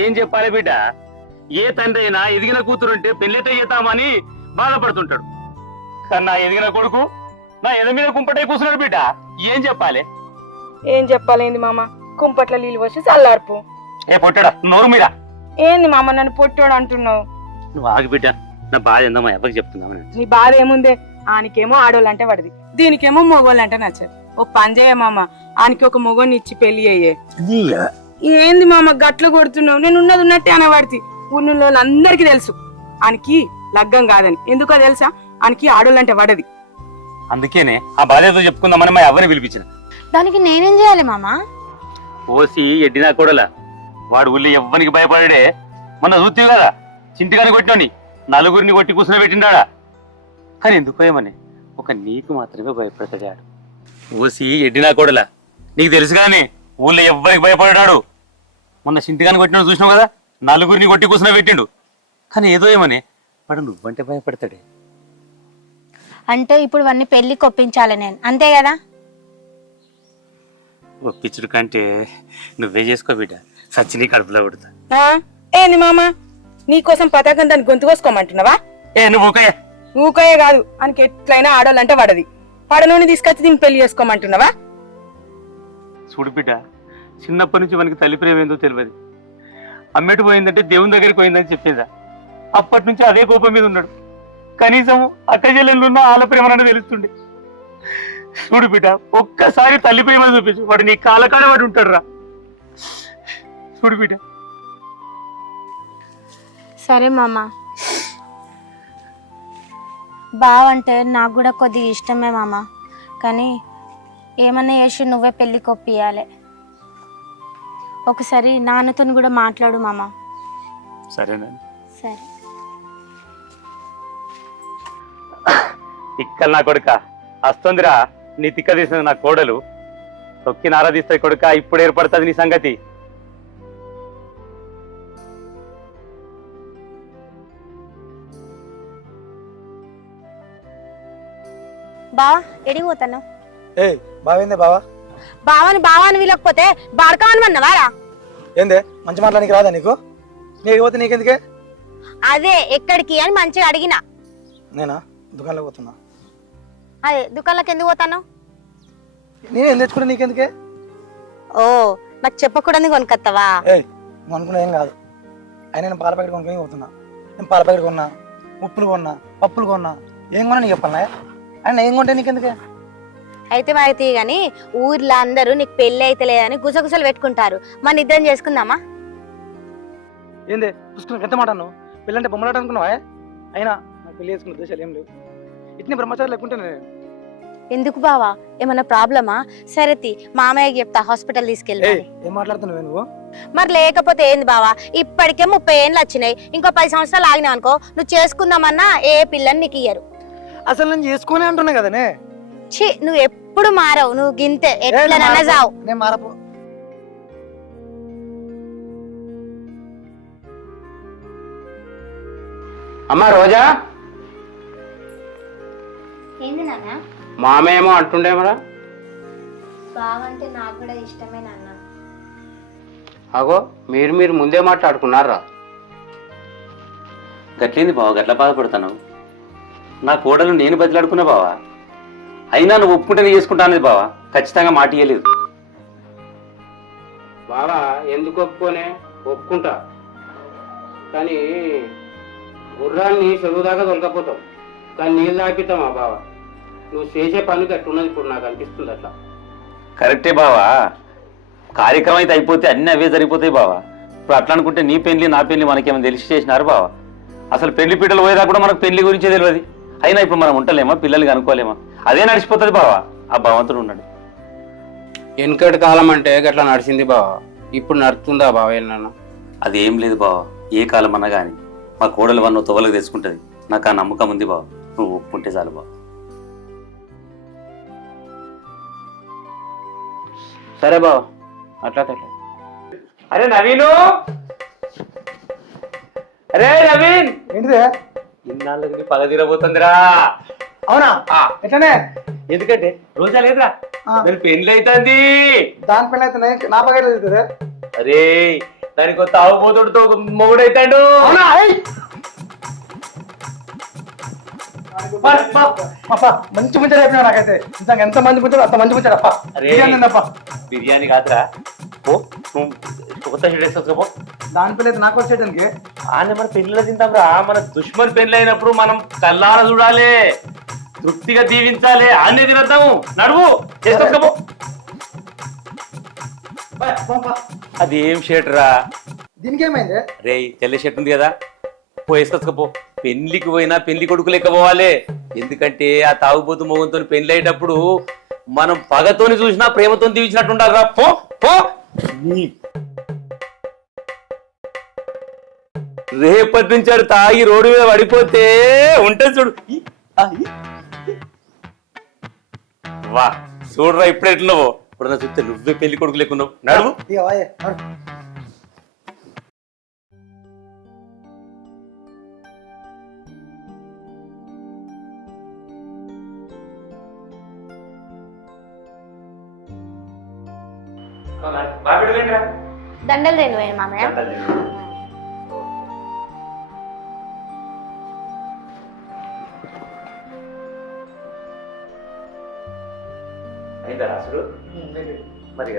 ఏం చెప్పాలి బిడ్డ? ఏ తండ్రి అయినా ఎదిగిన కూతురుంటే పెళ్లితో చేద్దామని బాధపడుతుంటాడు. కానీ నా ఎదిగిన కొడుకు నా ఎద మీద కుంపటై కూర్చున్నాడు బిడ్డ. ఏం చెప్పాలి? ఏం చెప్పాలేంది మామ, కుంపట్ల నీళ్ళు వచ్చి చల్లార్పు. ఏ పొట్టాడా నోరు మీద? ఏంది మామ నన్ను పొట్టోడు అంటున్నావు? నువ్వు ఆగి బిడ్డ, నా బాధ ఏందో మా ఎవరికి చెప్తున్నావు? నీ బాధ ఏముందే? ఆనికేమో ఆడోళ్ళు అంటే పడది, దీనికేమో మొగోళ్ళు అంటే నచ్చదు. ఓ పని చేయ మామ, ఆనికి ఒక మొగోని ఇచ్చి పెళ్లి అయ్యే. ఏంది మామ గట్లు కొడుతున్నావు? నేను ఉన్నది ఉన్నట్టే అనబడితే ఊళ్ళో అందరికీ తెలుసు ఆనికి లగ్గం కాదని. ఎందుకో తెలుసా? ఆనికి ఆడోళ్ళు అంటే పడది. అందుకేనే ఆ బాధ ఏదో చెప్పుకుందామని మా ఎవరిని పిలిపించిన. దానికి నేనేం చేయాలి మామా? ఓసి ఎడ్డినా కూడలా వాడు ఊళ్ళో ఎవ్వనికి భయపడే. మొన్న చూస్తావు కదా చింటిగాని కొట్టినోని నలుగురిని కొట్టి కూర్చుని పెట్టిండా. కానీ ఎందుకు ఏమని ఒక నీకు మాత్రమే భయపడతాడు. ఓసి ఎడ్డినా కూడలా నీకు తెలుసు కానీ ఊళ్ళో ఎవ్వరికి భయపడ్డాడు. మొన్న చింటిగాని కొట్టినాడు చూసినావు కదా, నలుగురిని కొట్టి కూర్చుని పెట్టిండు. కానీ ఏదో ఏమని వాడు నువ్వంటే భయపడతాడే. అంటే ఇప్పుడు వాడిని పెళ్లి కొప్పించాలి నేను, అంతే కదా? ఒప్పించుడు కంటే నువ్వే చేసుకో బిడ్డ, సచ్చి నీ కడుపులో కొడుతా. ఏంది మామ నీకోసం పతాకం దాన్ని గొంతు కోసుకోమంటున్నావా? నువ్వు ఊకయ్యా? ఊకయ్యే కాదు, ఆయనకి ఎట్లయినా ఆడోళ్ళు అంటే పడది. పడనోని తీసుకొచ్చి దీన్ని పెళ్లి చేసుకోమంటున్నావా? చూడు బిడ్డ, చిన్నప్పటి నుంచి మనకి తల్లి ప్రేమ ఏందో తెలియదు. అమ్మేటు పోయిందంటే దేవుని దగ్గరికి పోయిందని చెప్పేదా. అప్పటి నుంచి అదే కోపం మీద ఉన్నాడు. కనీసం అక్క చెల్లెళ్ళు ఉన్న ఆల ప్రేమనని తెలుస్తుండే. చూడు బిడ్డ, ఒక్కసారి తల్లి ప్రేమ చూపించు, వాడు నీ కాలకాడ వాడు ఉంటాడు రా. చూడు బిడ్డ. సరే మామ, బావంటే నాకు కూడా కొద్దిగా ఇష్టమే మామ, కానీ ఏమన్నా చేసి నువ్వే పెళ్లి కొప్పియాలి. ఒకసారి నాన్నతో కూడా మాట్లాడు మామ. సరేనా? సరే. తిక్కలు నా కొడుక వస్తుందిరా, నీ తిక్క తీసిన నా కోడలు తొక్కి నారాధిస్తాయి కొడుక. ఇప్పుడు ఏర్పడుతుంది నీ సంగతి. బావా ఎడిగిపోతాను? ఏ బావేందే బావా? బావాని వీలకపోతే బాడకావని అన్నవారా? ఏందే మంచి మాట్లాడానికి రాదా నీకు? నీకు పోతే నీకెందుకే? అదే ఎక్కడికి అని మంచిగా అడిగినా. నేనా దుకాణంలోకి పోతున్నా. అదే దుకాణంలోకి ఎందుకు పోతాను? నేనేం తెచ్చుకుంటా నీకెందుకే? ఓ నాకు చెప్పకూడదు కొనుక్కొస్తావా? నువ్వు అనుకున్నా ఏం కాదు. అయినా నేను పాల ప్యాకెట్ కొనుక్కొని పోతున్నా. నేను పాల ప్యాకెట్ కొన్నా, ఉప్పులు కొన్నా, పప్పులు కొన్నా, ఏం కొన్నా నీకు చెప్పాలా? ఆయన ఏం కొంటే నీకెందుకే? అయితే మాకు కానీ ఊర్లో అందరూ నీకు పెళ్లి అయితే లేదని గుసగుసలు పెట్టుకుంటారు. మన ఇద్దరం చేసుకుందామా? ఏందే చూసుకున్నా ఎంత మాట అన్నావు? పెళ్ళంటే బొమ్మలాట అనుకున్నావా? అయినా నాకు పెళ్లి చేసుకున్న ఉద్దేశాలు ఏం లేవు. ఇట్నే బ్రహ్మచారి లేకుంటే నేను. ఎందుకు బావా, ఏమన్నా ప్రాబ్లమా? సరేతి మామయ్యకి చెప్తా, హాస్పిటల్ తీసుకెళ్ళి. ఏం మాట్లాడుతున్నావు నువ్వు? మరి లేకపోతే ఏంది బావా, ఇప్పటికే 30 ఏళ్ళు వచ్చినాయి, ఇంకో 10 సంవత్సరాలు ఆగినావు అనుకో, నువ్వు చేసుకుందామన్నా ఏ పిల్లని నీకు ఇయ్యరు. అసలు నేను చేసుకునే అంటున్నా కదనే. ఛీ, నువ్వు ఎప్పుడు మారవు, నువ్వు గింతే ఎట్లా జావు. నేను మారపు. అమ్మా రోజా, ఏంది నాన్న? మామేమో అంటుండే మరా. బావంటే నాకు కూడా ఇష్టమే నాన్న. అగో మీరు ముందే మాట్లాడుకున్నారా? గట్లేంది బావ, గట్ల బాధపడుతున్నావు? నా కోడలు నేను బదిలాడుకున్నా బావా. అయినా నువ్వు ఒప్పుకుంటేనే చేసుకుంటా అనేది బావా, ఖచ్చితంగా మాట ఇయ్యలేదు బావా. ఎందుకు ఒప్పుకోనే? ఒప్పుకుంటా, కానీ గుర్రాన్ని చెరువు దాకా దొరకపోతావు కానీ నీళ్ళు తాపిస్తావా బావ నువ్వు చేసే పని గట్టున్నది ఇప్పుడు నాకు అనిపిస్తుంది అట్లా. కరెక్టే బావా, కార్యక్రమం అయితే అయిపోతే అన్నీ అవే జరిగిపోతాయి బావా. ఇప్పుడు అట్లా అనుకుంటే నీ పెళ్లి నా పెళ్లి మనకేమైనా తెలిసి చేసినారు బావా? అసలు పెళ్లి పీటలు పోయేదా కూడా మనకు పెళ్లి గురించే తెలియదు. అయినా ఇప్పుడు మనం ఉంటలేమా, పిల్లలకి అనుకోలేమా? అదే నడిచిపోతుంది బావా. ఆ భగవంతుడు ఉన్నాడు. వెనుకటి కాలం అంటే గట్లా నడిచింది బావ, ఇప్పుడు నడుతుందా బావ ఏమన్నా? అది ఏం లేదు బావా, ఏ కాలం అన్నా కానీ మా కోడలు వన్న తొవలకు తెచ్చుకుంటుంది. నాకు ఆ నమ్మకం ఉంది బావ. నువ్వు ఒప్పుకుంటే చాలు బావ. సరే బావ, అట్లా. అరే నవీను, అరే నవీన్, ఏంటిదే? ఇన్నాళ్ళకి నీ పగ తీరబోతుందిరా. అవునా? ఎట్లనే? ఎందుకంటే రోజా లేదురా, దాని పెళ్లి అవుతుంది. దాని పైన అయితే నా పగల అవుతుంది. అరే దానికి ఒక తాగుబోతుడితో మొగుడైతాడు. అవునా? మంచి ముంచాడు అయిపోయినా నాకైతే. నిజంగా ఎంత మంచి ముంచాడు అంత మంచి ముంచాడు అప్ప. బిర్యానీ కాదురా, ఓ నువ్వు కొత్త షెడ్ వేసుకో. దాని పిల్ల అయితే నాకు వచ్చేటానికి ఆనే మన పెళ్లిలో తింటాంరా. మన దుష్మన్ పెళ్లి అయినప్పుడు మనం కల్లార చూడాలి, తృప్తిగా దీవించాలి. ఆనే తినద్దాము. నడువు చేసుకో. అది ఏం షర్ట్ రా? దీనికి ఏమైంది? రే తెల్ల షర్ట్ ఉంది కదా, వేసుకొచ్చుకపో. పెళ్లికి పోయినా పెళ్లి కొడుకు లెక్క పోవాలి. ఎందుకంటే ఆ తాగుబోతు మొగంతో పెళ్లి అయ్యేటప్పుడు మనం పగతోని చూసినా ప్రేమతో దీవించినట్టు ఉండాలిరా. పో పో. రేపటి నుంచి ఆడు తాగి రోడ్డు మీద పడిపోతే ఉంటుంది చూడు. వా చూడరా ఇప్పుడు ఎట్లున్నావో. ఇప్పుడు నా చూస్తే నువ్వే పెళ్లి కొడుకు లేకున్నావు. నడువు. దండలు తిను మామయ్య. అయిందా రాసుడు? మరి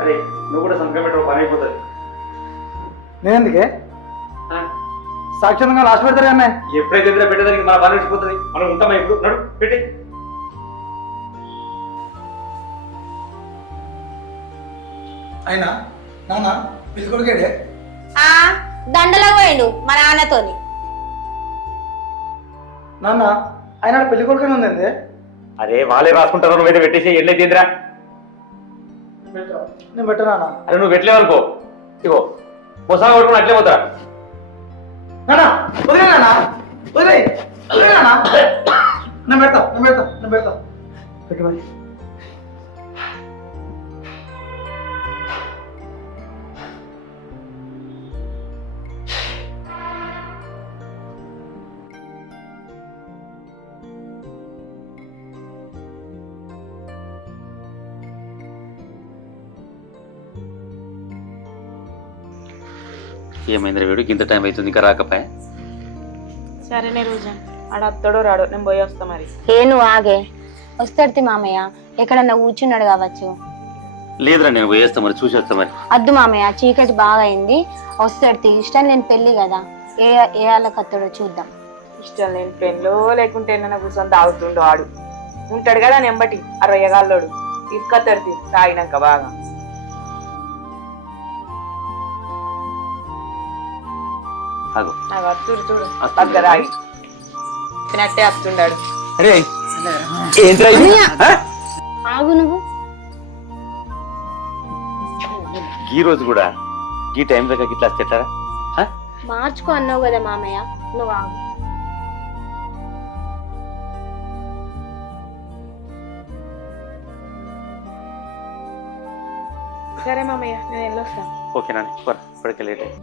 అరే నువ్వు కూడా సంతకం పెట్టడం పని అయిపోతుంది. నేనెందుకే సాక్షాత్గా లాస్ట్ పెడతారు అన్న. ఎప్పుడైతే పెట్టేదానికి మన పని వచ్చిపోతుంది. మనం ఉంటామా ఇప్పుడు? నడు పెట్టి. అయినా నాన్న పిల్లి కొడుకేడే దండలో పోయిండు మా నాన్నతోని. నాన్న ఆయన పెళ్లి కొడుకునే ఉందండి. అరే వాళ్ళే రాసుకుంటారు, నువ్వైతే పెట్టేసి ఎట్లే తిందిరా. నేను పెట్టనా? అరే నువ్వు పెట్టలేవనుకో ఇగో మొసాగా కొట్టుకుని అట్లే పోతా. నాన్న వదిలే, నాన్న వదిలే, వదిలే నాన్న. నేను పెడతా పెట్టు మరి. ఏమైందిరా వీడు, ఇంత టైం అవుతుంది ఇంకా రాకపోయా? సరేనే రోజా, ఆడ అత్తడో రాడో, నేను పోయి వస్తా మరి. ఏ నువ్వు ఆగే, వస్తాడు మామయ్య. ఎక్కడన్నా కూర్చున్నాడు కావచ్చు. లేదురా నేను పోయేస్తా మరి, చూసి వస్తా మరి. అద్దు మామయ్య, చీకటి బాగా అయింది. వస్తాడు, ఇష్టం లేని పెళ్లి కదా, ఏ వాళ్ళకి అత్తడో చూద్దాం. ఇష్టం లేని పెళ్ళో లేకుంటే ఏమన్నా కూర్చొని తాగుతుండో ఆడు ఉంటాడు కదా నెంబటి ఆ రొయ్యగాళ్ళోడు. తీసుకొస్తాడు తాగినాక బాగా. చూడు చూడు పక్కరాగి తినట్టే వస్తుండాడు. ఆగు నువ్వు. ఈ రోజు కూడా ఈ టైం దాకా ఇట్లా తిట్టారా? మార్చుకో అన్నావు కదా మామయ్య, నువ్వు ఆగు. సరే మామయ్య, నేను వెళ్ళొస్తా. ఓకేనా, ఇప్పటికే లేట్ అయ్యి.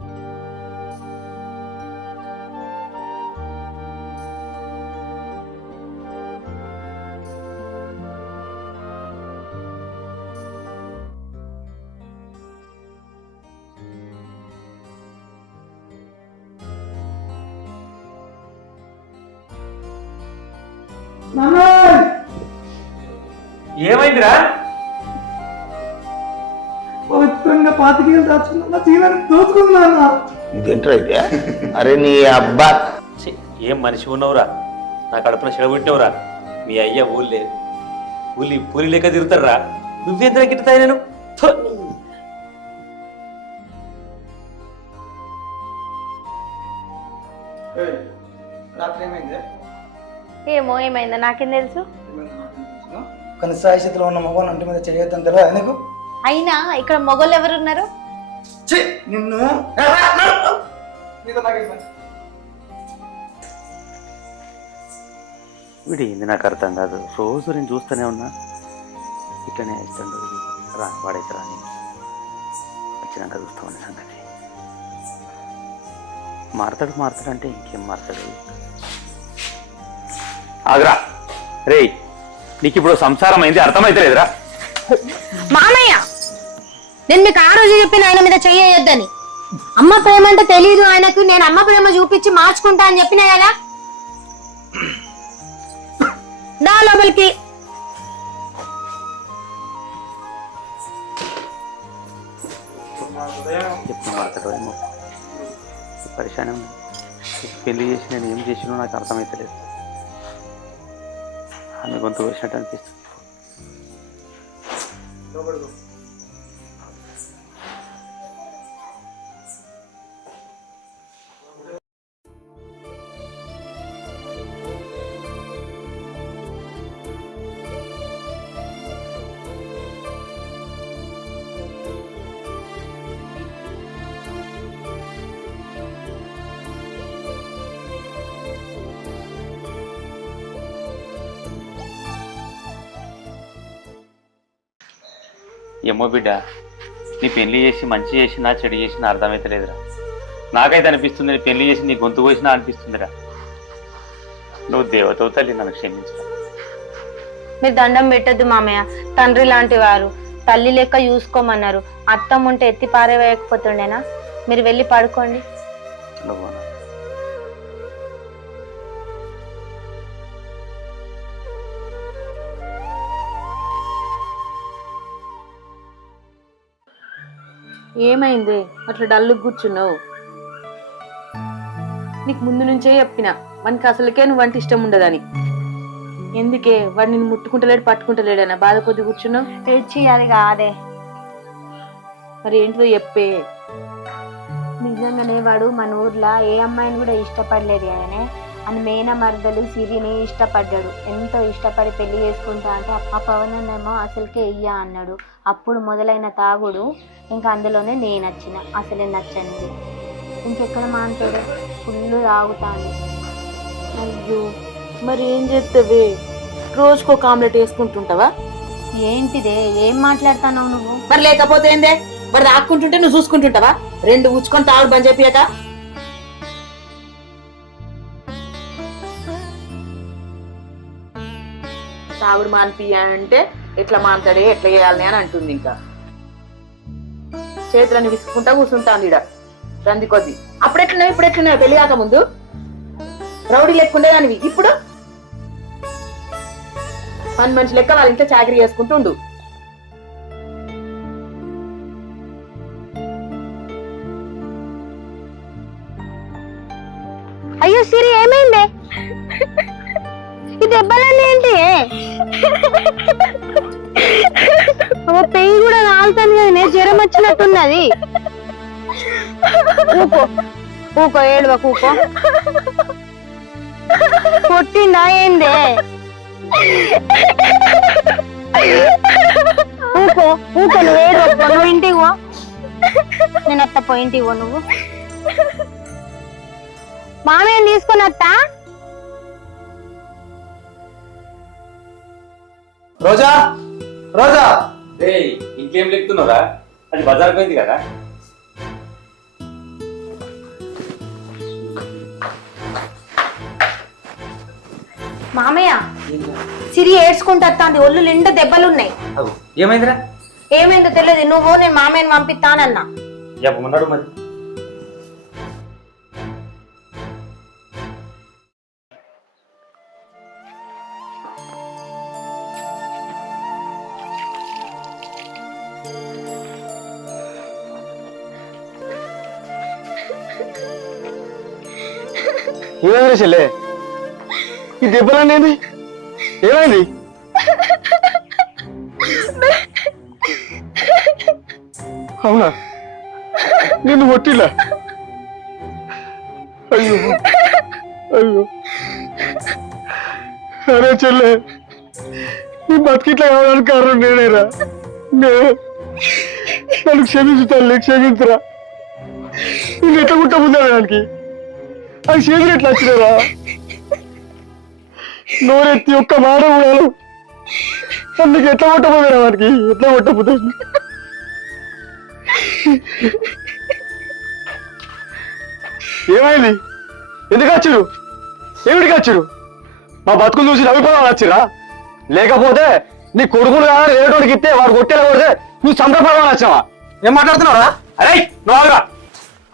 ఏమైందిరా? పవిత్రంగా పాతికేళ్ళు దాచుకున్నా నా జీవనం దోచుకుందా అన్న. ఇదేంట్రా ఇది? అరే నీ అబ్బా ఛీ, ఏం మనిషి ఉన్నవురా, నా కడుపున చెడగొట్టినవురా. మీ అయ్య పూలి లెక్క తిరుగుతారా? నువ్వెంత గిట్టుతాయి నేను థు. రాత్రి ఏమైంది? ఏమో ఏమైందో నాకేం తెలుసు. కానీ సాయిస్థితిలో ఉన్న మగవాళ్ళ ఇంటి మీద చేయొద్దని తెలియదు నీకు? అయినా ఇక్కడ మొగోళ్ళు ఎవరున్నారు? నిన్ను వీడు ఏంది నాకు అర్థం కాదు. రోజు నేను చూస్తూనే ఉన్నా ఇట్లనే ఇస్తుండదు. రా వాడైతే రాని వచ్చినాక చూస్తామని సంగతి. మారతాడు అంటే ఇంకేం మారతాడు. ఆగ్రా రే, నీకు ఇప్పుడు సంసారం అయింది అర్థమైతే లేదురా? మామయ్య, నేను మీకు ఆ రోజు చెప్పిన ఆయన మీద చెయ్యొద్దని. అమ్మ ప్రేమ అంటే తెలీదు ఆయనకు, నేను అమ్మ ప్రేమ చూపించి మార్చుకుంటా అని చెప్పినా కదా. నా లోపలికి ఎప్పుడు మారతాడో ఏమో. పరిశానం పెళ్లి చేసి నేను ఏం చేసినో నాకు అర్థమైతలేదు. ఆమె గొంతు వేసినట్టు అనిపిస్తుంది. ఏమో బిడ్డ, నీ పెళ్లి చేసి మంచి చేసినా చెడు చేసినా అర్థమైతే లేదురా. నాకైతే అనిపిస్తుంది నీ పెళ్లి చేసి నీ గొంతు కోసినా అనిపిస్తుందిరా. నువ్వు దేవతవు తల్లి, నన్ను క్షమించు. మీరు దండం పెట్టద్దు మామయ్య, తండ్రి లాంటి వారు, తల్లి లెక్క చూసుకోమన్నారు. అత్తం ఉంటే ఎత్తి పారేవేయకపోతుండేనా? మీరు వెళ్ళి పడుకోండి. నువ్వు ఏమైంది అట్లా డల్లు కూర్చున్నావు? నీకు ముందు నుంచే చెప్పిన వానికి అసలుకే నువ్వంటే ఇష్టం ఉండదని. ఎందుకే వాడు నిన్ను ముట్టుకుంటలేడు పట్టుకుంటలేడనా బాధ కొద్ది కూర్చున్నావు? తెచ్చి అది కాదే. మరి ఏంటిదో చెప్పే. నిజంగానే వాడు మన ఊర్లో ఏ అమ్మాయిని కూడా ఇష్టపడలేదు ఆయనే. అని మేన మరదలు సిరిని ఇష్టపడ్డాడు. ఎంతో ఇష్టపడి పెళ్లి చేసుకుంటా అంటే ఆ పవనన్నేమో అసలుకే ఇయ్యా అన్నాడు. అప్పుడు మొదలైన తాగుడు, ఇంకా అందులోనే నేను నచ్చిన. అసలే నచ్చనిది ఇంకెక్కడ మాంటాడు, ఫుల్ తాగుతాను. అయ్యో, మరి ఏం చేస్తావే? రోజుకో ఆమ్లెట్ వేసుకుంటుంటావా? ఏంటిదే, ఏం మాట్లాడుతున్నావు నువ్వు? మరి లేకపోతే ఏందే? మరి తాక్కుంటుంటే నువ్వు చూసుకుంటుంటావా? రెండు ఉచ్చుకొని తాగుడు బంద్ చెప్పాక తాగుడు మానిపియా అంటే ఎట్లా మానతాడే, ఎట్లా చేయాలని అని అంటుంది. ఇంకా చేతులని విసుకుంటా కూర్చుంటాను ఇడ రంది కొద్ది. అప్పుడెట్లున్నావు ఇప్పుడు ఎట్లున్నావు? పెళ్లి కాక ముందు రౌడీ లెక్కుండే దానివి, ఇప్పుడు పని మనిషి లెక్క వాళ్ళ ఇంట్లో చాకరీ చేసుకుంటుండు. అయ్యో సిరి, ఏమైంది? ఈ దెబ్బలన్నీ ఏంటి? పెయి కూడా కాలుతాను కదా, జ్వరం వచ్చినట్టున్నది. ఊకో ఊకో, ఏడువ కూకో. కొట్టిందా ఏందే? ఊకో ఊకో, నువ్వు ఏడు. నువ్వు ఇంటికి పో, నేను అత్త పో. ఇంటికి పో నువ్వు. మామయ్య తీసుకుని అత్తా. రోజా, రోజా, ఇంకేం లెక్కుతున్నారా? అది బజార్ పోయింది కదా. మామయ్య, సిరి ఏడ్చుకుంటా, అంది ఒళ్ళు నిండా దెబ్బలున్నాయి. ఏమైందిరా? ఏమైందో తెలియదు. నువ్వు నేను మామయ్యని పంపిస్తానన్నా. చెప్పమన్నాడు మరి. ఏమైంది చెల్లె? ఈ దెబ్బలనేది ఏమైంది? అవునా? నిన్ను కొట్టిలా? అయ్యో అయ్యో, అరే చెల్లె, నీ బతికిట్లా కావడానికి కారణం నేనేరా. నన్ను క్షమించు తల్లి, క్షమించరా. నేను ఎట్లా గుట్ట ముందా దానికి? అది చేతులు ఎట్లా వచ్చినారా? నోరెత్తి ఒక్క మాట కూడా నీకు ఎట్లా కొట్టబోతున్నా వానికి? ఎట్లా కొట్టబోతుంది? ఏమైంది? ఎందుకు వచ్చారు? ఏమిటికి వచ్చారు? మా బతుకులు చూసి నవ్విపోవాలి వచ్చిరా? లేకపోతే నీ కొడుకులు కాదా రేటోడికి ఇస్తే వాడు కొట్టేలా కొడితే నువ్వు సంబరపడమని వచ్చావా? ఏం మాట్లాడుతున్నావురా? అరే నువ్వు అవురా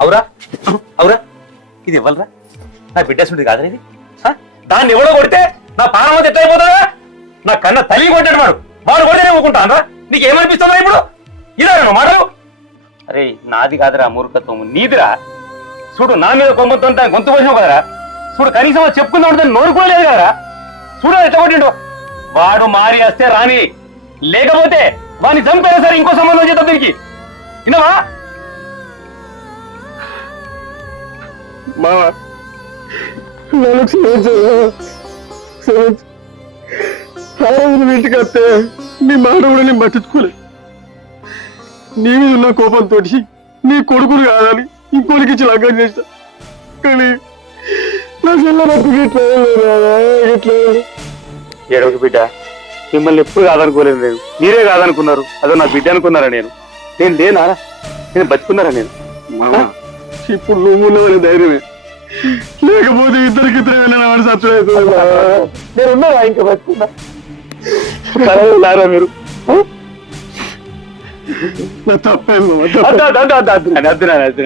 అవురా అవురా, ఇది ఇవ్వలరా? నా బిడ్డేసుంటుంది కాదు ఇది. దాన్ని ఎవడో కొడితే నా పానం అంతా ఎట్లయిపోతుందా? నా కన్న తల్లి కొట్టాడు వాడు కొడితే ఊరుకుంటానరా? నీకేమనిపిస్తుందా ఇప్పుడు? ఇదా మాటలు? అరే నాది కాదురా మూర్ఖత్వం, నీదిరా. చూడు నా మీద కొమ్మతో గొంతు పోసినావు కదరా. చూడు కనీసం చెప్పుకుందా ఉంటుంది, నోరు కూడా లేదు కదరా. చూడు ఎట్లా కొట్టిండు. వాడు మారి వస్తే రాని, లేకపోతే వాడిని చంపేనా సరే ఇంకో సంబంధం చేద్దాం దీనికి. విన్నావా? మావా నన్ను ఇంటికి వస్తే నీ మాట కూడా నేను పట్టించుకోలేదు. నీ మీద ఉన్న కోపంతో నీ కొడుకులు కాదని ఇంకోటికి ఇచ్చి లగ్గం చేస్తా. కానీ నా పిల్లలకు ఇట్లా ఏడవకు బిడ్డ, మిమ్మల్ని ఎప్పుడు కాదనుకోలేదు నేను. మీరే కాదనుకున్నారు. అదో నా బిడ్డ అనుకున్నారా? నేను లేనా? నేను బతుకున్నారా నేను? ఇప్పుడు నువ్వు ఉన్నదని ధైర్యమే, లేకపోతే ఇద్దరికిద్దరు వెళ్ళిన వాడు సత్తులేదు. నేను ఉన్నారా ఇంకా బతుకున్నా? మీరు నా తప్పేందు అద్దు